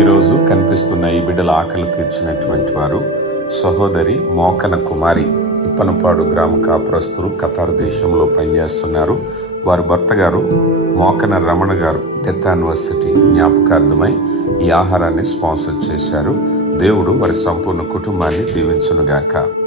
ఈరోజు కనిపిస్తున్న ఈ బిడ్డల ఆకలి తీర్చినటువంటి వారు సహోదరి మోకన కుమారి. ఇప్పనపాడు గ్రామ కాపురస్తులు ఖతార్ దేశంలో పనిచేస్తున్నారు. వారి భర్త గారు మోకన రమణ గారు డెత్ యానివర్సిటీ జ్ఞాపకార్థమై ఈ ఆహారాన్ని స్పాన్సర్ చేశారు. దేవుడు వారి సంపూర్ణ కుటుంబాన్ని దీవించునుగాక.